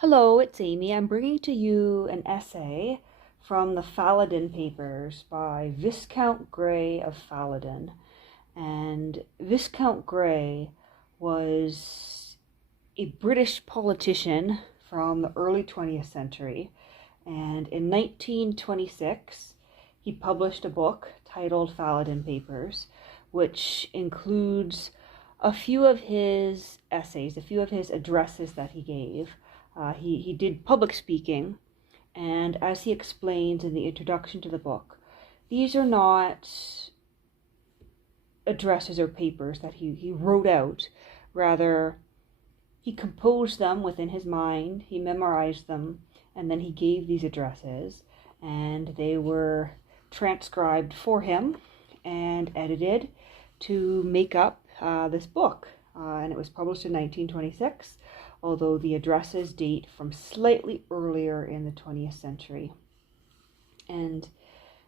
Hello, it's Amy. I'm bringing to you an essay from the Falloden Papers by Viscount Grey of Falloden. And Viscount Grey was a British politician from the early 20th century. And in 1926, he published a book titled Falloden Papers, which includes a few of his essays, a few of his addresses that he gave. He did public speaking, and as he explains in the introduction to the book, these are not addresses or papers that he wrote out. Rather, he composed them within his mind, he memorized them, and then he gave these addresses, and they were transcribed for him and edited to make up this book. And it was published in 1926, although the addresses date from slightly earlier in the 20th century. And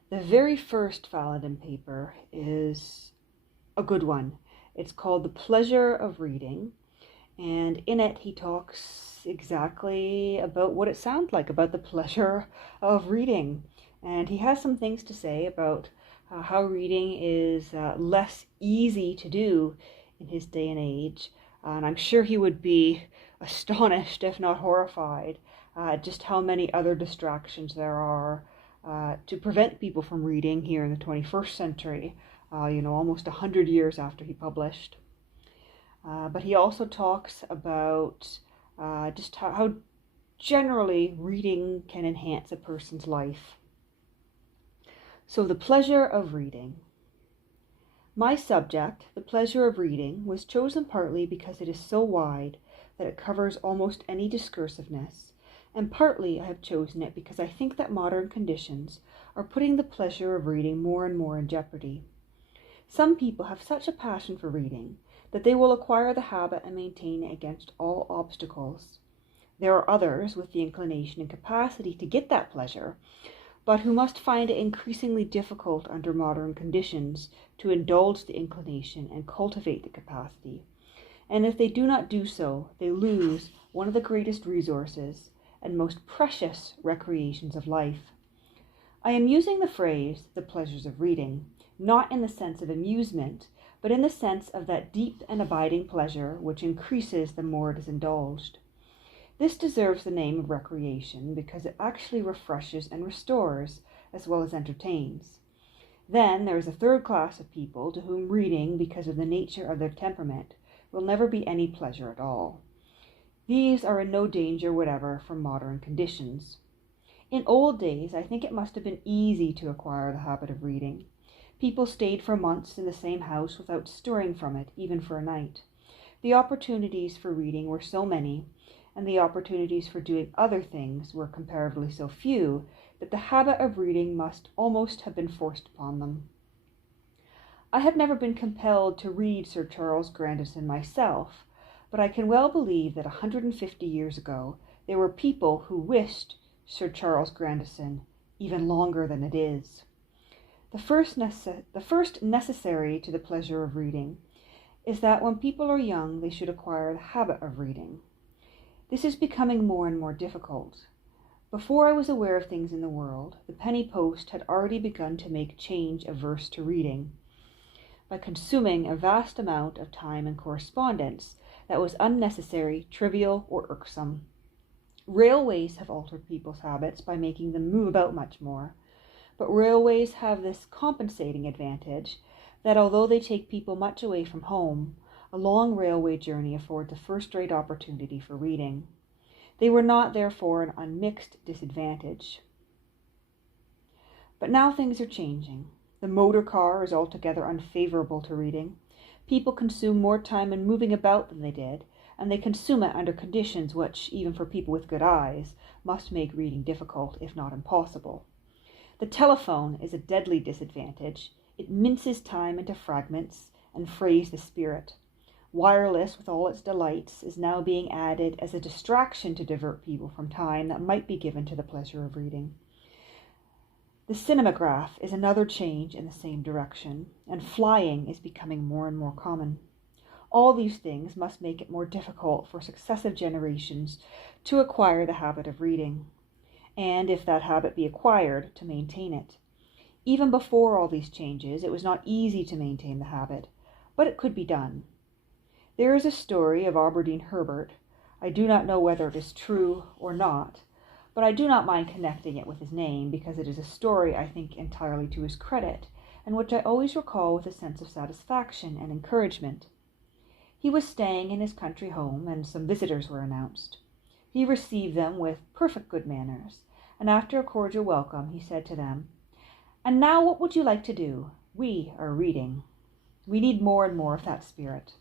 the very first Falloden paper is a good one. It's called The Pleasure of Reading, and in it he talks exactly about what it sounds like, about the pleasure of reading. And he has some things to say about how reading is less easy to do in his day and age. And I'm sure he would be astonished, if not horrified, just how many other distractions there are to prevent people from reading here in the 21st century, almost 100 years after he published. But he also talks about just how generally reading can enhance a person's life. So, the pleasure of reading. My subject, the pleasure of reading, was chosen partly because it is so wide that it covers almost any discursiveness, and partly I have chosen it because I think that modern conditions are putting the pleasure of reading more and more in jeopardy. Some people have such a passion for reading that they will acquire the habit and maintain it against all obstacles. There are others with the inclination and capacity to get that pleasure, but who must find it increasingly difficult under modern conditions to indulge the inclination and cultivate the capacity. And if they do not do so, they lose one of the greatest resources and most precious recreations of life. I am using the phrase, the pleasures of reading, not in the sense of amusement, but in the sense of that deep and abiding pleasure which increases the more it is indulged. This deserves the name of recreation because it actually refreshes and restores, as well as entertains. Then there is a third class of people to whom reading, because of the nature of their temperament, will never be any pleasure at all. These are in no danger whatever from modern conditions. In old days, I think it must have been easy to acquire the habit of reading. People stayed for months in the same house without stirring from it, even for a night. The opportunities for reading were so many, and the opportunities for doing other things were comparatively so few, that the habit of reading must almost have been forced upon them. I have never been compelled to read Sir Charles Grandison myself, but I can well believe that 150 years ago there were people who wished Sir Charles Grandison even longer than it is. The first necessary to the pleasure of reading is that when people are young they should acquire the habit of reading. This is becoming more and more difficult. Before I was aware of things in the world, the penny post had already begun to make change averse to reading, by consuming a vast amount of time and correspondence that was unnecessary, trivial, or irksome. Railways have altered people's habits by making them move about much more, but railways have this compensating advantage that although they take people much away from home, a long railway journey affords a first-rate opportunity for reading. They were not, therefore, an unmixed disadvantage. But now things are changing. The motor car is altogether unfavorable to reading. People consume more time in moving about than they did, and they consume it under conditions which, even for people with good eyes, must make reading difficult, if not impossible. The telephone is a deadly disadvantage. It minces time into fragments and frays the spirit. Wireless, with all its delights, is now being added as a distraction to divert people from time that might be given to the pleasure of reading. The cinematograph is another change in the same direction, and flying is becoming more and more common. All these things must make it more difficult for successive generations to acquire the habit of reading, and if that habit be acquired, to maintain it. Even before all these changes, it was not easy to maintain the habit, but it could be done. There is a story of Aberdeen Herbert. I do not know whether it is true or not, but I do not mind connecting it with his name, because it is a story I think entirely to his credit, and which I always recall with a sense of satisfaction and encouragement. He was staying in his country home, and some visitors were announced. He received them with perfect good manners, and after a cordial welcome, he said to them, "And now what would you like to do? We are reading. We need more and more of that spirit."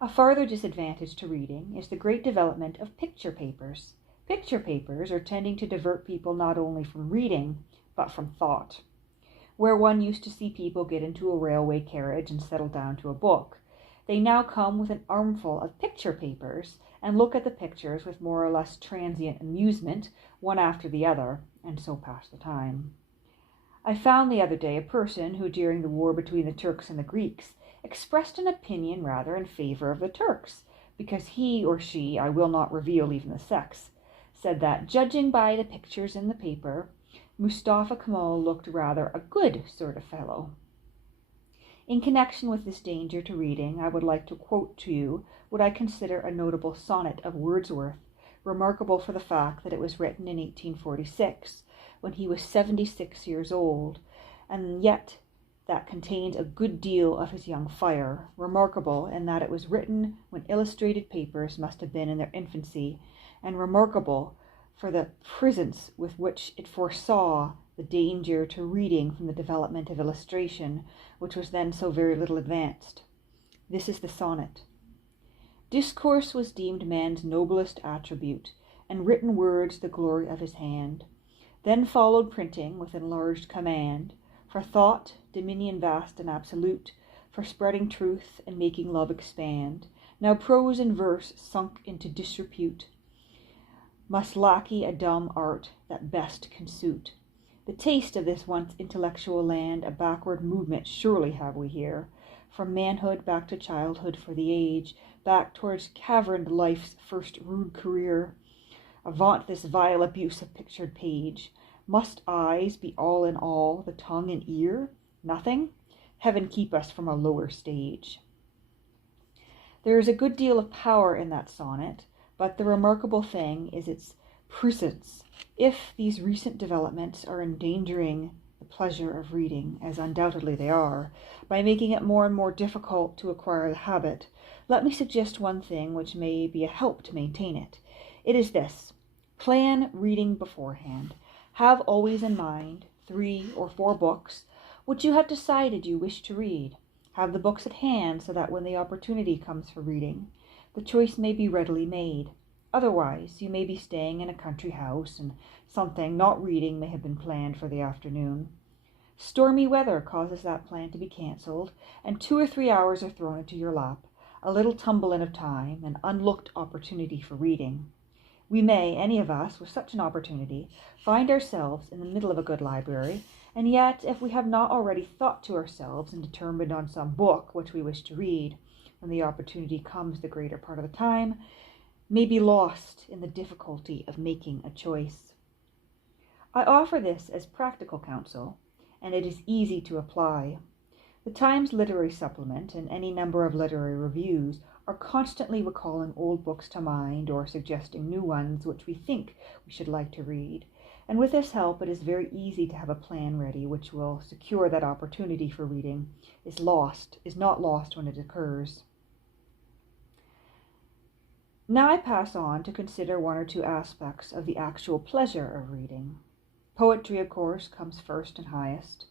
A farther disadvantage to reading is the great development of picture papers. Picture papers are tending to divert people not only from reading, but from thought. Where one used to see people get into a railway carriage and settle down to a book, they now come with an armful of picture papers and look at the pictures with more or less transient amusement, one after the other, and so pass the time. I found the other day a person who, during the war between the Turks and the Greeks, expressed an opinion rather in favor of the Turks, because he or she, I will not reveal even the sex, said that, judging by the pictures in the paper, Mustafa Kemal looked rather a good sort of fellow. In connection with this danger to reading, I would like to quote to you what I consider a notable sonnet of Wordsworth, remarkable for the fact that it was written in 1846, when he was 76 years old, and yet that contains a good deal of his young fire, remarkable in that it was written when illustrated papers must have been in their infancy, and remarkable for the presence with which it foresaw the danger to reading from the development of illustration, which was then so very little advanced. This is the sonnet. Discourse was deemed man's noblest attribute, and written words the glory of his hand. Then followed printing with enlarged command, for thought, dominion vast and absolute, for spreading truth and making love expand. Now prose and verse sunk into disrepute must lackey a dumb art that best can suit. The taste of this once intellectual land a backward movement surely have we here, from manhood back to childhood for the age, back towards caverned life's first rude career. Avaunt this vile abuse of pictured page. Must eyes be all in all, the tongue and ear? Nothing? Heaven keep us from a lower stage. There is a good deal of power in that sonnet, but the remarkable thing is its presence. If these recent developments are endangering the pleasure of reading, as undoubtedly they are, by making it more and more difficult to acquire the habit, let me suggest one thing which may be a help to maintain it. It is this: plan reading beforehand. Have always in mind 3 or 4 books which you have decided you wish to read. Have the books at hand so that when the opportunity comes for reading, the choice may be readily made. Otherwise, you may be staying in a country house, and something, not reading, may have been planned for the afternoon. Stormy weather causes that plan to be cancelled, and 2 or 3 hours are thrown into your lap, a little tumble-in of time, an unlooked opportunity for reading. We may, any of us, with such an opportunity, find ourselves in the middle of a good library, and yet, if we have not already thought to ourselves and determined on some book which we wish to read, when the opportunity comes the greater part of the time, may be lost in the difficulty of making a choice. I offer this as practical counsel, and it is easy to apply. The Times Literary Supplement and any number of literary reviews are constantly recalling old books to mind or suggesting new ones which we think we should like to read. And with this help, it is very easy to have a plan ready which will secure that opportunity for reading is not lost when it occurs. Now I pass on to consider 1 or 2 aspects of the actual pleasure of reading. Poetry, of course, comes first and highest.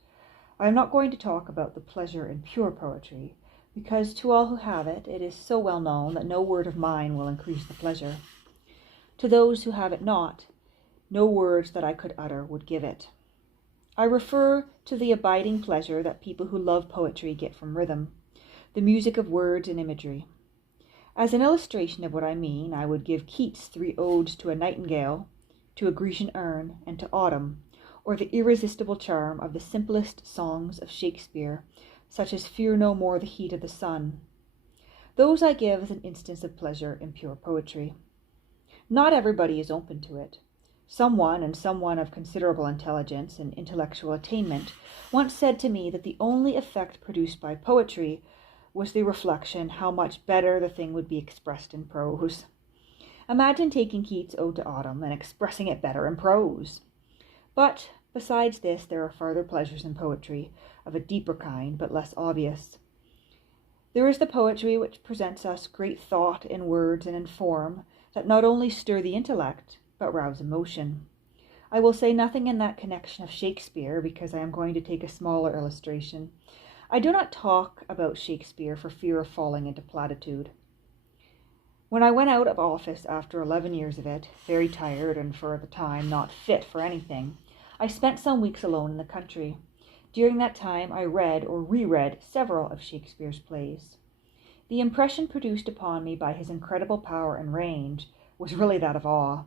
I am not going to talk about the pleasure in pure poetry, because to all who have it, it is so well known that no word of mine will increase the pleasure. To those who have it not, no words that I could utter would give it. I refer to the abiding pleasure that people who love poetry get from rhythm, the music of words and imagery. As an illustration of what I mean, I would give Keats' 3 odes to a nightingale, to a Grecian urn, and to autumn, or the irresistible charm of the simplest songs of Shakespeare, such as Fear no more the heat of the sun. Those I give as an instance of pleasure in pure poetry. Not everybody is open to it. Someone of considerable intelligence and intellectual attainment once said to me that the only effect produced by poetry was the reflection how much better the thing would be expressed in prose. Imagine taking Keats' Ode to Autumn and expressing it better in prose. But besides this, there are further pleasures in poetry, of a deeper kind, but less obvious. There is the poetry which presents us great thought in words and in form that not only stir the intellect, but rouse emotion. I will say nothing in that connection of Shakespeare, because I am going to take a smaller illustration. I do not talk about Shakespeare for fear of falling into platitude. When I went out of office after 11 years of it, very tired and for the time not fit for anything, I spent some weeks alone in the country. During that time I read or reread several of Shakespeare's plays. The impression produced upon me by his incredible power and range was really that of awe.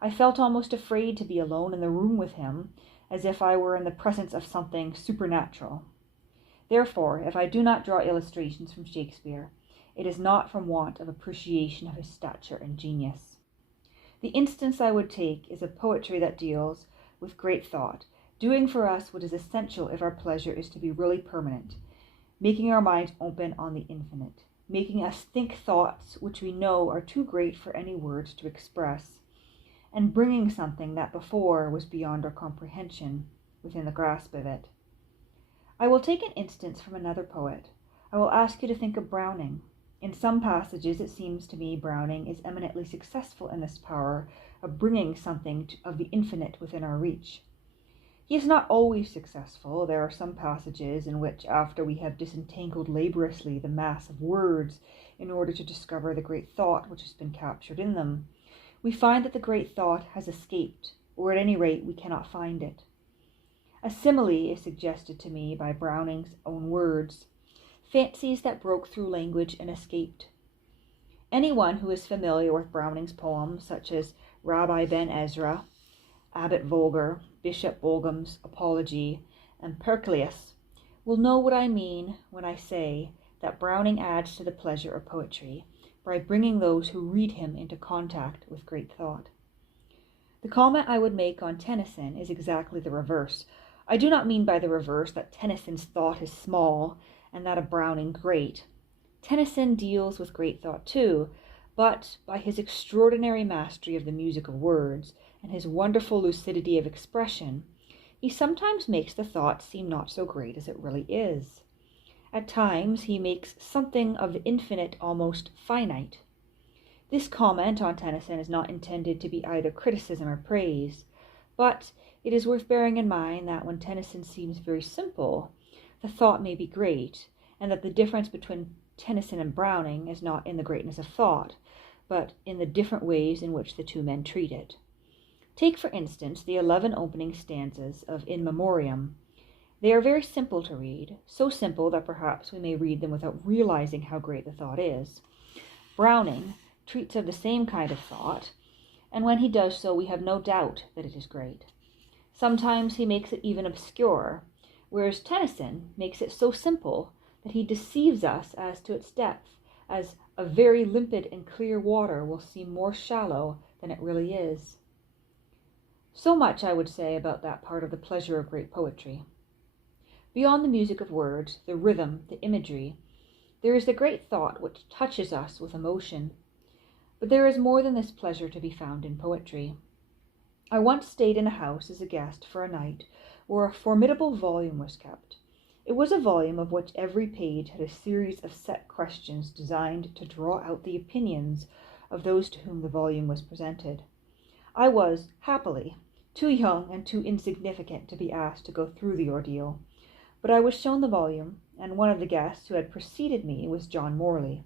I felt almost afraid to be alone in the room with him, as if I were in the presence of something supernatural. Therefore, if I do not draw illustrations from Shakespeare, it is not from want of appreciation of his stature and genius. The instance I would take is of poetry that deals with great thought, doing for us what is essential if our pleasure is to be really permanent, making our minds open on the infinite, making us think thoughts which we know are too great for any words to express, and bringing something that before was beyond our comprehension within the grasp of it. I will take an instance from another poet. I will ask you to think of Browning. In some passages, it seems to me Browning is eminently successful in this power of bringing something of the infinite within our reach. He is not always successful. There are some passages in which, after we have disentangled laboriously the mass of words in order to discover the great thought which has been captured in them, we find that the great thought has escaped, or at any rate we cannot find it. A simile is suggested to me by Browning's own words, fancies that broke through language and escaped. Anyone who is familiar with Browning's poems, such as Rabbi Ben Ezra, Abbot Vogler, Bishop Bulgham's Apology, and Pericles, will know what I mean when I say that Browning adds to the pleasure of poetry by bringing those who read him into contact with great thought. The comment I would make on Tennyson is exactly the reverse. I do not mean by the reverse that Tennyson's thought is small and that of Browning great. Tennyson deals with great thought too, but by his extraordinary mastery of the music of words and his wonderful lucidity of expression, he sometimes makes the thought seem not so great as it really is. At times he makes something of the infinite almost finite. This comment on Tennyson is not intended to be either criticism or praise, but it is worth bearing in mind that when Tennyson seems very simple, the thought may be great, and that the difference between Tennyson and Browning is not in the greatness of thought, but in the different ways in which the two men treat it. Take, for instance, the 11 opening stanzas of In Memoriam. They are very simple to read, so simple that perhaps we may read them without realizing how great the thought is. Browning treats of the same kind of thought, and when he does so, we have no doubt that it is great. Sometimes he makes it even obscure, whereas Tennyson makes it so simple that he deceives us as to its depth, as a very limpid and clear water will seem more shallow than it really is. So much I would say about that part of the pleasure of great poetry. Beyond the music of words, the rhythm, the imagery, there is the great thought which touches us with emotion. But there is more than this pleasure to be found in poetry. I once stayed in a house as a guest for a night where a formidable volume was kept. It was a volume of which every page had a series of set questions designed to draw out the opinions of those to whom the volume was presented. I was, happily, too young and too insignificant to be asked to go through the ordeal, but I was shown the volume, and one of the guests who had preceded me was John Morley.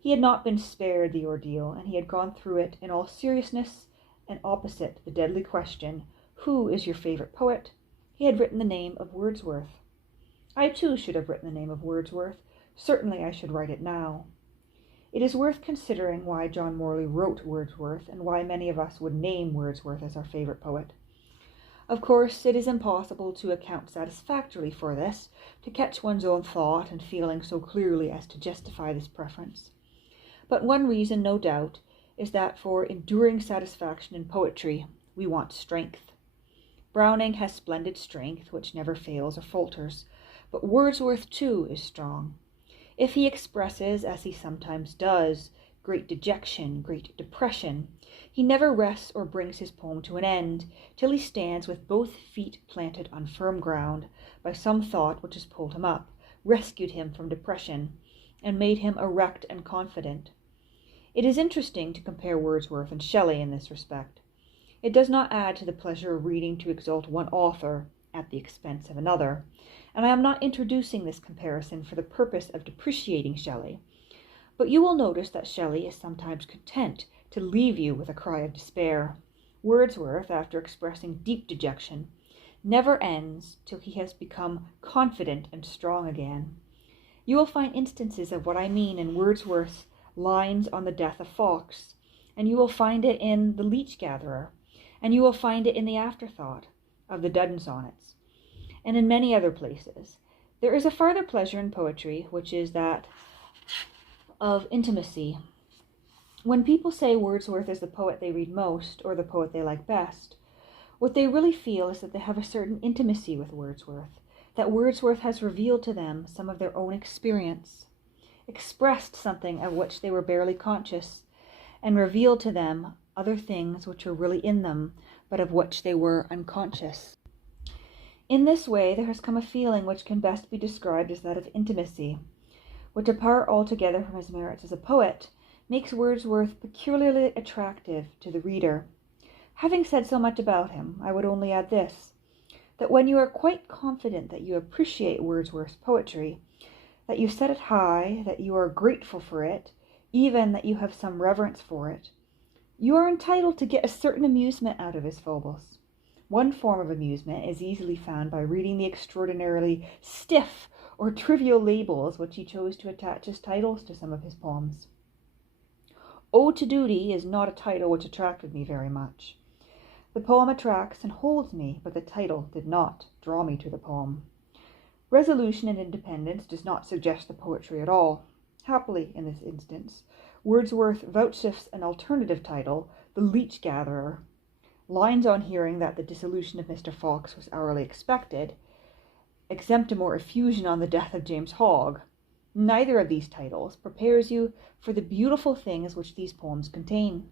He had not been spared the ordeal, and he had gone through it in all seriousness, and opposite the deadly question, "Who is your favorite poet?" he had written the name of Wordsworth. I too should have written the name of Wordsworth. Certainly I should write it now. It is worth considering why John Morley wrote Wordsworth, and why many of us would name Wordsworth as our favorite poet. Of course, it is impossible to account satisfactorily for this, to catch one's own thought and feeling so clearly as to justify this preference. But one reason, no doubt, is that for enduring satisfaction in poetry, we want strength. Browning has splendid strength, which never fails or falters, but Wordsworth, too, is strong. If he expresses, as he sometimes does, great dejection, great depression, he never rests or brings his poem to an end till he stands with both feet planted on firm ground by some thought which has pulled him up, rescued him from depression, and made him erect and confident. It is interesting to compare Wordsworth and Shelley in this respect. It does not add to the pleasure of reading to exalt one author at the expense of another, and I am not introducing this comparison for the purpose of depreciating Shelley. But you will notice that Shelley is sometimes content to leave you with a cry of despair. Wordsworth, after expressing deep dejection, never ends till he has become confident and strong again. You will find instances of what I mean in Wordsworth's Lines on the Death of Fawkes, and you will find it in The Leech Gatherer, and you will find it in The Afterthought of the Dudden Sonnets, and in many other places. There is a farther pleasure in poetry, which is that of intimacy. When people say Wordsworth is the poet they read most, or the poet they like best, what they really feel is that they have a certain intimacy with Wordsworth, that Wordsworth has revealed to them some of their own experience, expressed something of which they were barely conscious, and revealed to them other things which were really in them, but of which they were unconscious. In this way there has come a feeling which can best be described as that of intimacy, which, apart altogether from his merits as a poet, makes Wordsworth peculiarly attractive to the reader. Having said so much about him, I would only add this, that when you are quite confident that you appreciate Wordsworth's poetry, that you set it high, that you are grateful for it, even that you have some reverence for it, you are entitled to get a certain amusement out of his fables. One form of amusement is easily found by reading the extraordinarily stiff or trivial labels which he chose to attach as titles to some of his poems. Ode to Duty is not a title which attracted me very much. The poem attracts and holds me, but the title did not draw me to the poem. Resolution and Independence does not suggest the poetry at all. Happily, in this instance, Wordsworth vouchsafes an alternative title, The Leech Gatherer. Lines on hearing that the dissolution of Mr. Fawkes was hourly expected, exemptum or effusion on the death of James Hogg. Neither of these titles prepares you for the beautiful things which these poems contain.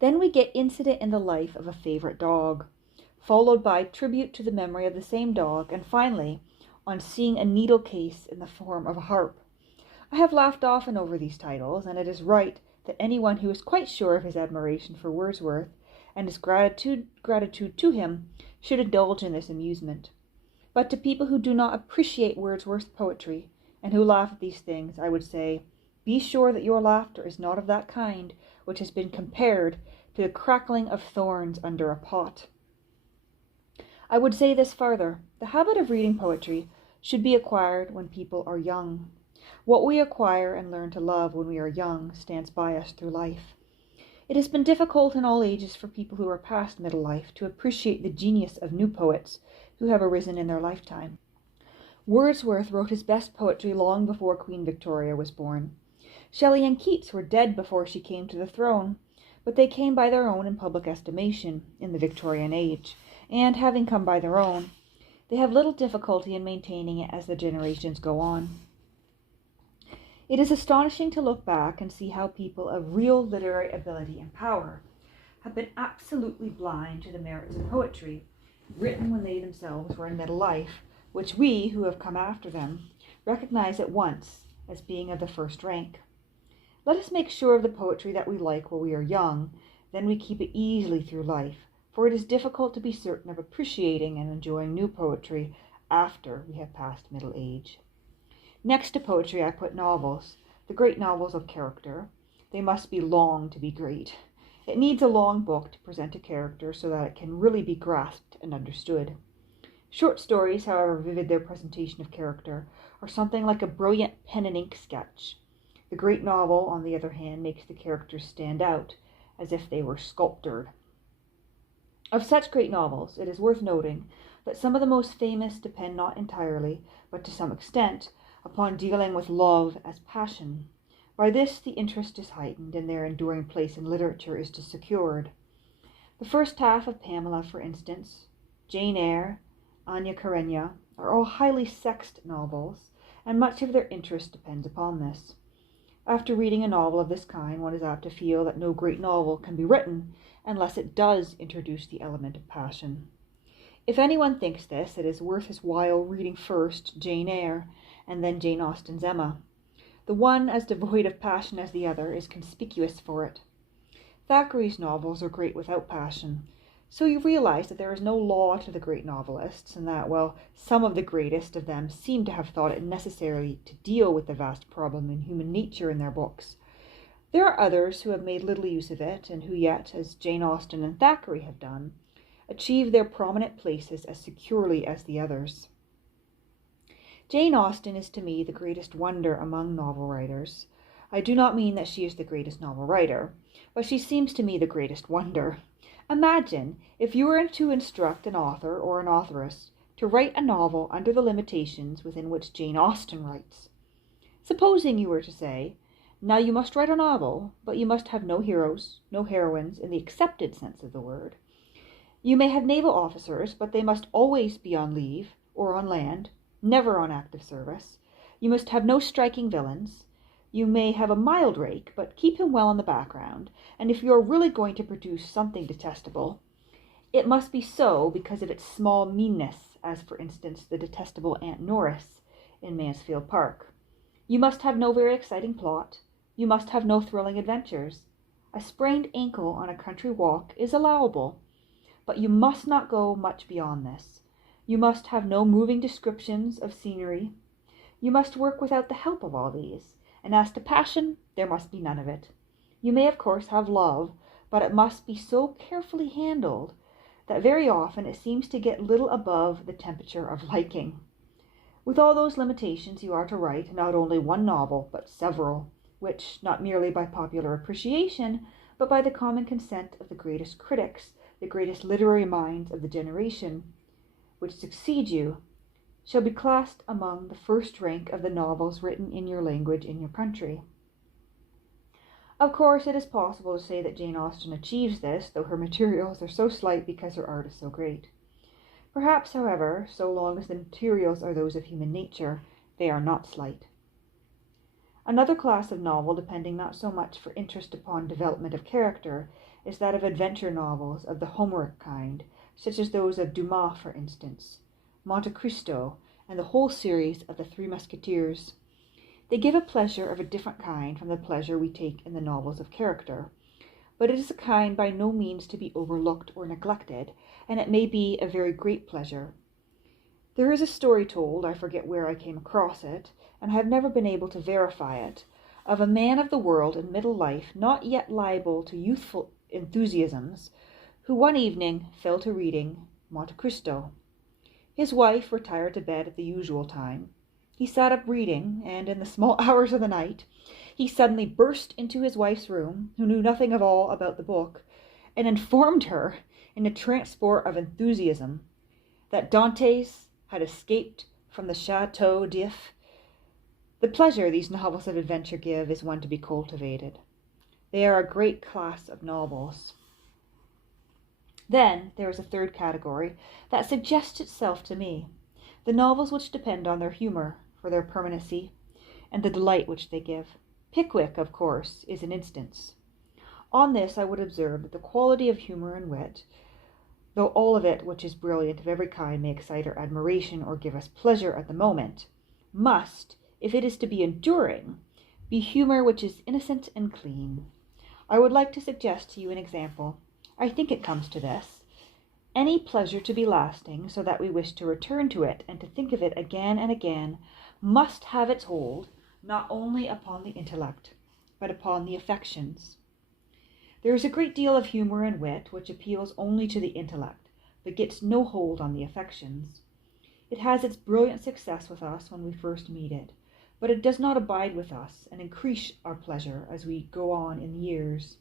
Then we get Incident in the Life of a Favorite Dog, followed by Tribute to the Memory of the Same Dog, and finally, On Seeing a Needle Case in the Form of a Harp. I have laughed often over these titles, and it is right that anyone who is quite sure of his admiration for Wordsworth and his gratitude to him should indulge in this amusement. But to people who do not appreciate Wordsworth's poetry, and who laugh at these things, I would say, be sure that your laughter is not of that kind which has been compared to the crackling of thorns under a pot. I would say this farther. The habit of reading poetry should be acquired when people are young. What we acquire and learn to love when we are young stands by us through life. It has been difficult in all ages for people who are past middle life to appreciate the genius of new poets who have arisen in their lifetime. Wordsworth wrote his best poetry long before Queen Victoria was born. Shelley and Keats were dead before she came to the throne, but they came by their own in public estimation in the Victorian age, and having come by their own, they have little difficulty in maintaining it as the generations go on. It is astonishing to look back and see how people of real literary ability and power have been absolutely blind to the merits of poetry, written when they themselves were in middle life, which we, who have come after them, recognize at once as being of the first rank. Let us make sure of the poetry that we like while we are young, then we keep it easily through life, for it is difficult to be certain of appreciating and enjoying new poetry after we have passed middle age. Next to poetry I put novels, the great novels of character. They must be long to be great. It needs a long book to present a character so that it can really be grasped and understood. Short stories, however vivid their presentation of character, are something like a brilliant pen and ink sketch. The great novel, on the other hand, makes the characters stand out, as if they were sculptured. Of such great novels, it is worth noting that some of the most famous depend not entirely, but to some extent, upon dealing with love as passion. By this the interest is heightened, and their enduring place in literature is secured. The first half of Pamela, for instance, Jane Eyre, Anna Karenina, are all highly sexed novels, and much of their interest depends upon this. After reading a novel of this kind, one is apt to feel that no great novel can be written unless it does introduce the element of passion. If anyone thinks this, it is worth his while reading first Jane Eyre and then Jane Austen's Emma. The one, as devoid of passion as the other, is conspicuous for it. Thackeray's novels are great without passion, so you realize that there is no law to the great novelists, and that, while some of the greatest of them seem to have thought it necessary to deal with the vast problem in human nature in their books, there are others who have made little use of it, and who yet, as Jane Austen and Thackeray have done, achieve their prominent places as securely as the others. Jane Austen is to me the greatest wonder among novel writers. I do not mean that she is the greatest novel writer, but she seems to me the greatest wonder. Imagine if you were to instruct an author or an authoress to write a novel under the limitations within which Jane Austen writes. Supposing you were to say, now you must write a novel, but you must have no heroes, no heroines in the accepted sense of the word. You may have naval officers, but they must always be on leave or on land, never on active service. You must have no striking villains. You may have a mild rake, but keep him well in the background, and if you are really going to produce something detestable, it must be so because of its small meanness, as for instance the detestable Aunt Norris in Mansfield Park. You must have no very exciting plot. You must have no thrilling adventures. A sprained ankle on a country walk is allowable, but you must not go much beyond this. You must have no moving descriptions of scenery. You must work without the help of all these. And as to passion, there must be none of it. You may, of course, have love, but it must be so carefully handled that very often it seems to get little above the temperature of liking. With all those limitations, you are to write not only one novel, but several, which, not merely by popular appreciation, but by the common consent of the greatest critics, the greatest literary minds of the generation which succeed you, shall be classed among the first rank of the novels written in your language in your country. Of course, it is possible to say that Jane Austen achieves this, though her materials are so slight because her art is so great. Perhaps, however, so long as the materials are those of human nature, they are not slight. Another class of novel, depending not so much for interest upon development of character, is that of adventure novels of the Homeric kind, such as those of Dumas, for instance, Monte Cristo, and the whole series of the Three Musketeers. They give a pleasure of a different kind from the pleasure we take in the novels of character, but it is a kind by no means to be overlooked or neglected, and it may be a very great pleasure. There is a story told, I forget where I came across it, and have never been able to verify it, of a man of the world in middle life, not yet liable to youthful enthusiasms, who one evening fell to reading Monte Cristo. His wife retired to bed at the usual time. He sat up reading, and in the small hours of the night, he suddenly burst into his wife's room, who knew nothing at all about the book, and informed her, in a transport of enthusiasm, that Dantes had escaped from the Chateau d'If. The pleasure these novels of adventure give is one to be cultivated. They are a great class of novels. Then there is a third category that suggests itself to me, the novels which depend on their humor for their permanency and the delight which they give. Pickwick, of course, is an instance. On this I would observe that the quality of humor and wit, though all of it which is brilliant of every kind may excite our admiration or give us pleasure at the moment, must, if it is to be enduring, be humor which is innocent and clean. I would like to suggest to you an example. I think it comes to this. Any pleasure to be lasting, so that we wish to return to it and to think of it again and again, must have its hold not only upon the intellect, but upon the affections. There is a great deal of humor and wit which appeals only to the intellect, but gets no hold on the affections. It has its brilliant success with us when we first meet it, but it does not abide with us and increase our pleasure as we go on in years.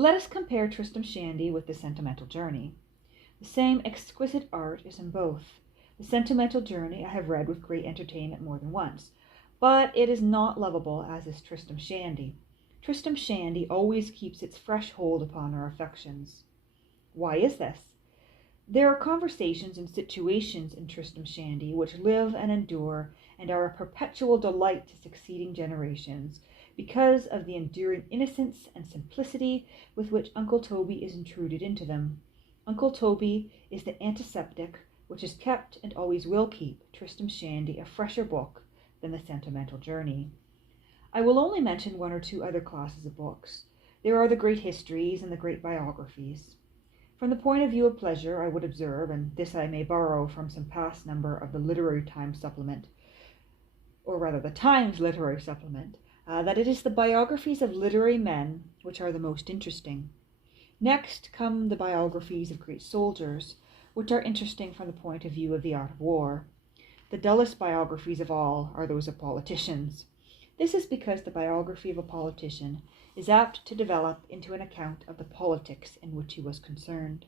Let us compare Tristram Shandy with The Sentimental Journey. The same exquisite art is in both. The Sentimental Journey I have read with great entertainment more than once, but it is not lovable as is Tristram Shandy. Tristram Shandy always keeps its fresh hold upon our affections. Why is this? There are conversations and situations in Tristram Shandy which live and endure and are a perpetual delight to succeeding generations because of the enduring innocence and simplicity with which Uncle Toby is intruded into them. Uncle Toby is the antiseptic which has kept and always will keep Tristram Shandy a fresher book than The Sentimental Journey. I will only mention one or two other classes of books. There are the great histories and the great biographies. From the point of view of pleasure, I would observe, and this I may borrow from some past number of the Literary Times Supplement, or rather the Times Literary Supplement, that it is the biographies of literary men which are the most interesting. Next come the biographies of great soldiers, which are interesting from the point of view of the art of war. The dullest biographies of all are those of politicians. This is because the biography of a politician is apt to develop into an account of the politics in which he was concerned.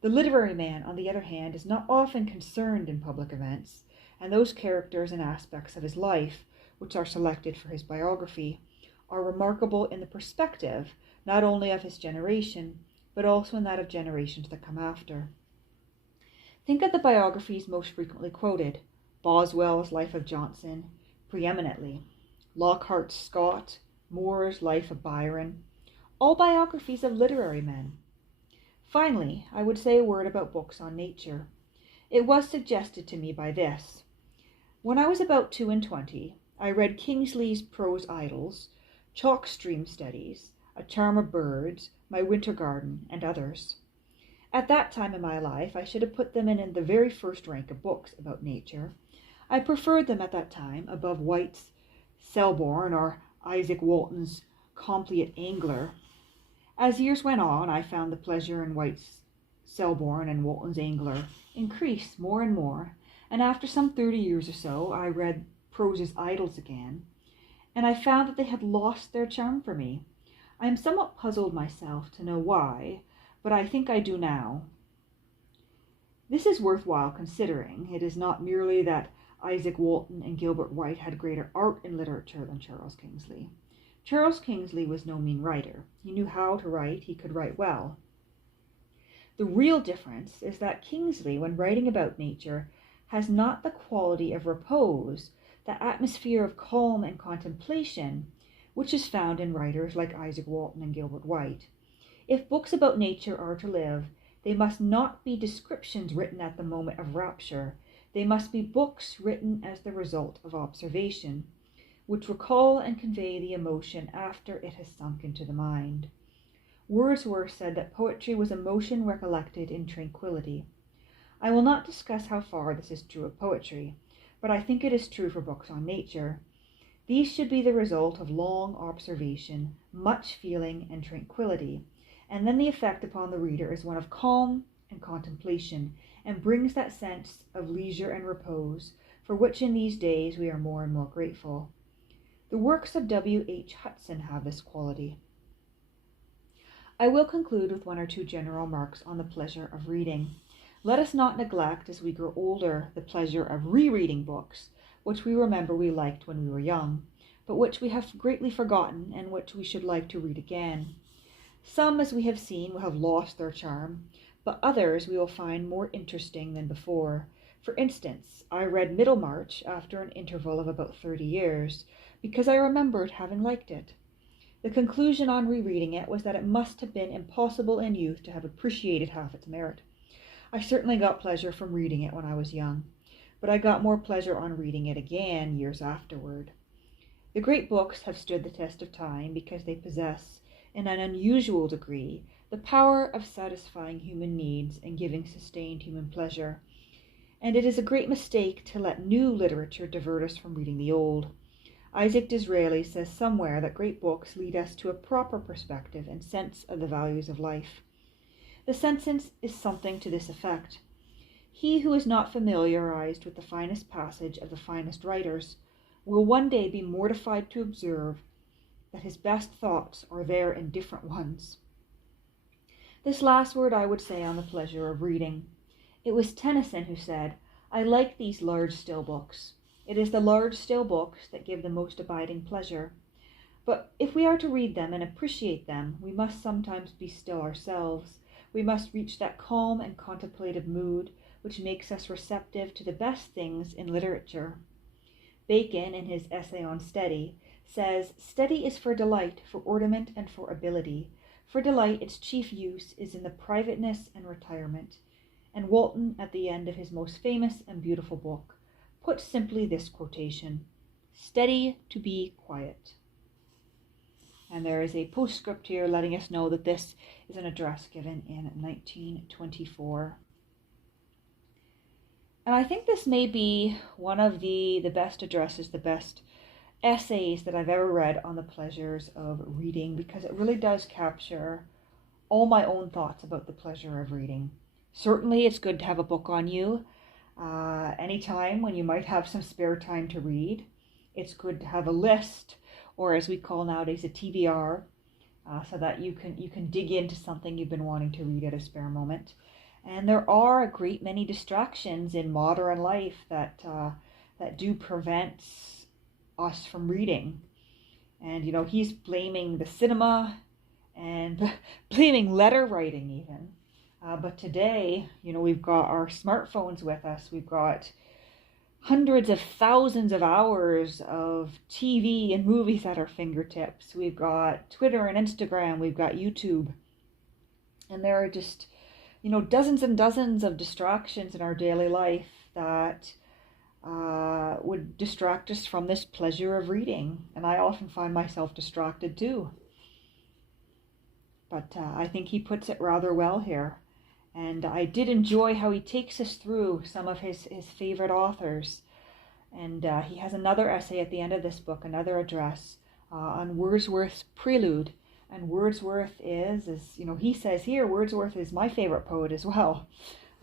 The literary man, on the other hand, is not often concerned in public events, and those characters and aspects of his life which are selected for his biography are remarkable in the perspective not only of his generation, but also in that of generations that come after. Think of the biographies most frequently quoted: Boswell's Life of Johnson, preeminently; Lockhart's Scott, Moore's Life of Byron, all biographies of literary men. Finally, I would say a word about books on nature. It was suggested to me by this. When I was about 22, I read Kingsley's Prose Idylls, Chalk Stream Studies, A Charm of Birds, My Winter Garden, and others. At that time in my life, I should have put them in the very first rank of books about nature. I preferred them at that time above White's Selborne or Isaac Walton's Compleat Angler. As years went on, I found the pleasure in White's Selborne and Walton's Angler increase more and more, and after some 30 years or so, I read Prose's Idylls again, and I found that they had lost their charm for me. I am somewhat puzzled myself to know why, but I think I do now. This is worthwhile considering. It is not merely that Isaac Walton and Gilbert White had greater art in literature than Charles Kingsley. Charles Kingsley was no mean writer. He knew how to write, he could write well. The real difference is that Kingsley, when writing about nature, has not the quality of repose, the atmosphere of calm and contemplation, which is found in writers like Isaac Walton and Gilbert White. If books about nature are to live, they must not be descriptions written at the moment of rapture. They must be books written as the result of observation, which recall and convey the emotion after it has sunk into the mind. Wordsworth said that poetry was emotion recollected in tranquillity. I will not discuss how far this is true of poetry, but I think it is true for books on nature. These should be the result of long observation, much feeling, and tranquillity, and then the effect upon the reader is one of calm and contemplation, and brings that sense of leisure and repose, for which in these days we are more and more grateful. The works of W.H. Hudson have this quality. I will conclude with one or two general remarks on the pleasure of reading. Let us not neglect, as we grow older, the pleasure of rereading books, which we remember we liked when we were young, but which we have greatly forgotten and which we should like to read again. Some, as we have seen, will have lost their charm, but others we will find more interesting than before. For instance, I read Middlemarch after an interval of about 30 years, because I remembered having liked it. The conclusion on rereading it was that it must have been impossible in youth to have appreciated half its merit. I certainly got pleasure from reading it when I was young, but I got more pleasure on reading it again years afterward. The great books have stood the test of time because they possess, in an unusual degree, the power of satisfying human needs and giving sustained human pleasure. And it is a great mistake to let new literature divert us from reading the old. Isaac Disraeli says somewhere that great books lead us to a proper perspective and sense of the values of life. The sentence is something to this effect: he who is not familiarized with the finest passage of the finest writers will one day be mortified to observe that his best thoughts are their indifferent ones. This last word I would say on the pleasure of reading. It was Tennyson who said, "I like these large still books. It is the large still books that give the most abiding pleasure. But if we are to read them and appreciate them, we must sometimes be still ourselves. We must reach that calm and contemplative mood which makes us receptive to the best things in literature." Bacon, in his essay on study, says, "Study is for delight, for ornament, and for ability. For delight, its chief use is in the privateness and retirement." And Walton, at the end of his most famous and beautiful book, puts simply this quotation, "Study to be quiet." And there is a postscript here letting us know that this is an address given in 1924. And I think this may be one of the best addresses, the best essays that I've ever read on the pleasures of reading, because it really does capture all my own thoughts about the pleasure of reading. Certainly it's good to have a book on you anytime when you might have some spare time to read. It's good to have a list, or as we call nowadays a TBR, so that you can dig into something you've been wanting to read at a spare moment. And there are a great many distractions in modern life that do prevent us from reading. And, he's blaming the cinema and blaming letter writing even. But today, we've got our smartphones with us. We've got hundreds of thousands of hours of TV and movies at our fingertips. We've got Twitter and Instagram. We've got YouTube. And there are just dozens and dozens of distractions in our daily life that would distract us from this pleasure of reading. And I often find myself distracted too. But I think he puts it rather well here. And I did enjoy how he takes us through some of his favorite authors. And he has another essay at the end of this book, another address on Wordsworth's Prelude. And Wordsworth is he says here, Wordsworth is my favorite poet as well.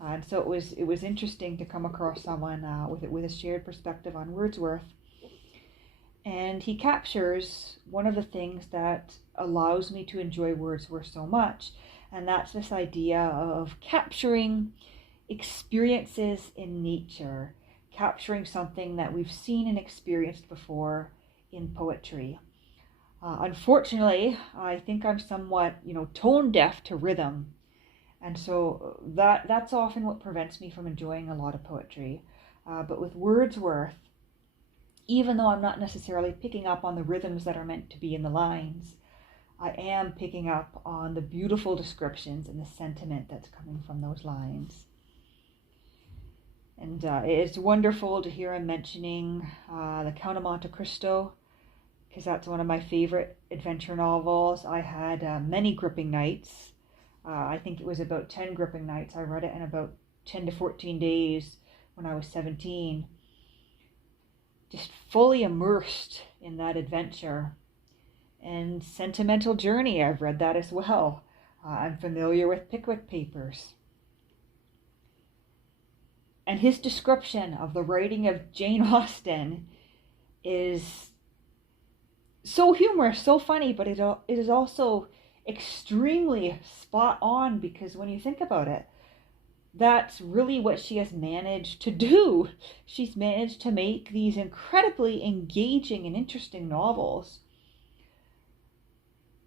And so it was interesting to come across someone with a shared perspective on Wordsworth. And he captures one of the things that allows me to enjoy Wordsworth so much, and that's this idea of capturing experiences in nature, capturing something that we've seen and experienced before in poetry. Unfortunately, I think I'm somewhat, tone deaf to rhythm. And so that's often what prevents me from enjoying a lot of poetry. But with Wordsworth, even though I'm not necessarily picking up on the rhythms that are meant to be in the lines, I am picking up on the beautiful descriptions and the sentiment that's coming from those lines. And it's wonderful to hear him mentioning the Count of Monte Cristo, because that's one of my favorite adventure novels. I had many gripping nights. I think it was about 10 gripping nights. I read it in about 10 to 14 days when I was 17. Just fully immersed in that adventure. And Sentimental Journey, I've read that as well. I'm familiar with Pickwick Papers. And his description of the writing of Jane Austen is so humorous, so funny, but it is also extremely spot on, because when you think about it, that's really what she has managed to do. She's managed to make these incredibly engaging and interesting novels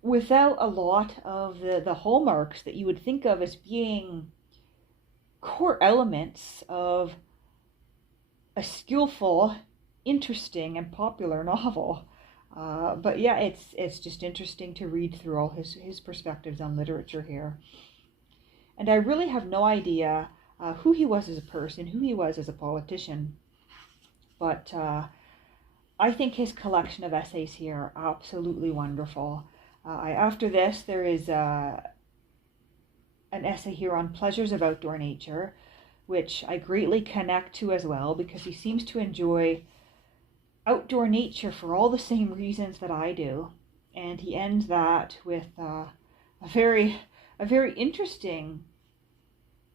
without a lot of the hallmarks that you would think of as being core elements of a skillful, interesting, and popular novel. But yeah, it's just interesting to read through all his perspectives on literature here. And I really have no idea who he was as a person, who he was as a politician. But I think his collection of essays here are absolutely wonderful. After this, there is an essay here on pleasures of outdoor nature, which I greatly connect to as well, because he seems to enjoy outdoor nature for all the same reasons that I do. And he ends that with a very interesting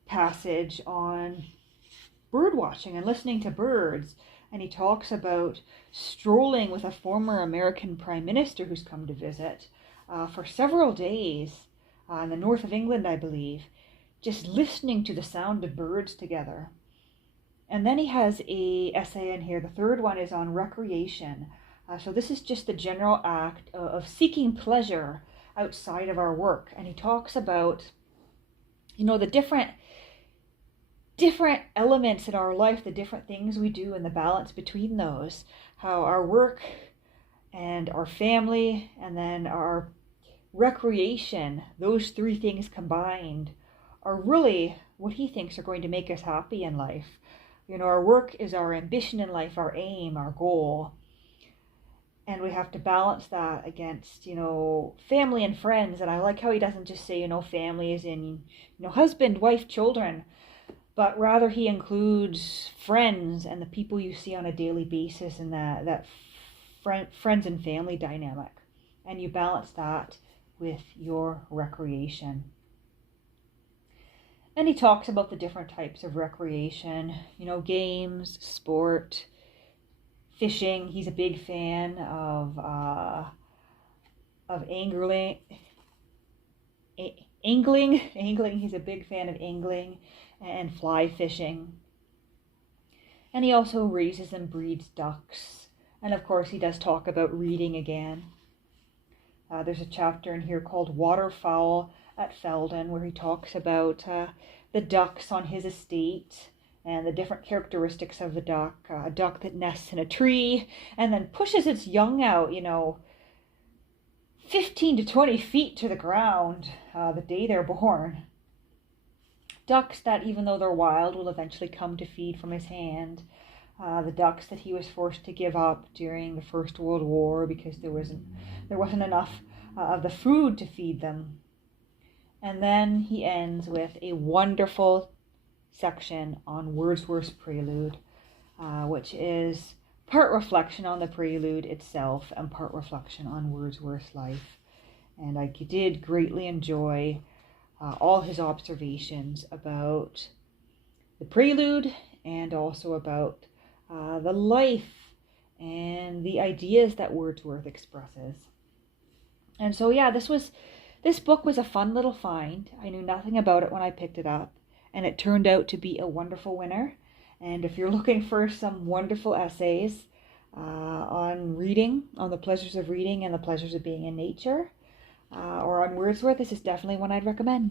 passage on bird watching and listening to birds. And he talks about strolling with a former American prime minister who's come to visit for several days in the north of England, I believe, just listening to the sound of birds together. And then he has a essay in here. The third one is on recreation. So this is just the general act of seeking pleasure outside of our work. And he talks about, the different elements in our life, the different things we do and the balance between those. How our work and our family and then our recreation, those three things combined, are really what he thinks are going to make us happy in life. Our work is our ambition in life, our aim, our goal. And we have to balance that against, family and friends. And I like how he doesn't just say, family is in, husband, wife, children, but rather he includes friends and the people you see on a daily basis and that friends and family dynamic. And you balance that with your recreation. And he talks about the different types of recreation, games, sport, fishing. He's a big fan of angling. Angling. He's a big fan of angling and fly fishing. And he also raises and breeds ducks. And of course, he does talk about reading again. There's a chapter in here called Waterfowl at Feldon, where he talks about the ducks on his estate and the different characteristics of the duck. A duck that nests in a tree and then pushes its young out, 15 to 20 feet to the ground the day they're born. Ducks that, even though they're wild, will eventually come to feed from his hand. The ducks that he was forced to give up during the First World War because there wasn't enough of the food to feed them. And then he ends with a wonderful section on Wordsworth's Prelude, which is part reflection on the Prelude itself and part reflection on Wordsworth's life. And I did greatly enjoy all his observations about the Prelude and also about the life and the ideas that Wordsworth expresses. And so, this book was a fun little find. I knew nothing about it when I picked it up, and it turned out to be a wonderful winner. And if you're looking for some wonderful essays on reading, on the pleasures of reading and the pleasures of being in nature, or on Wordsworth, this is definitely one I'd recommend.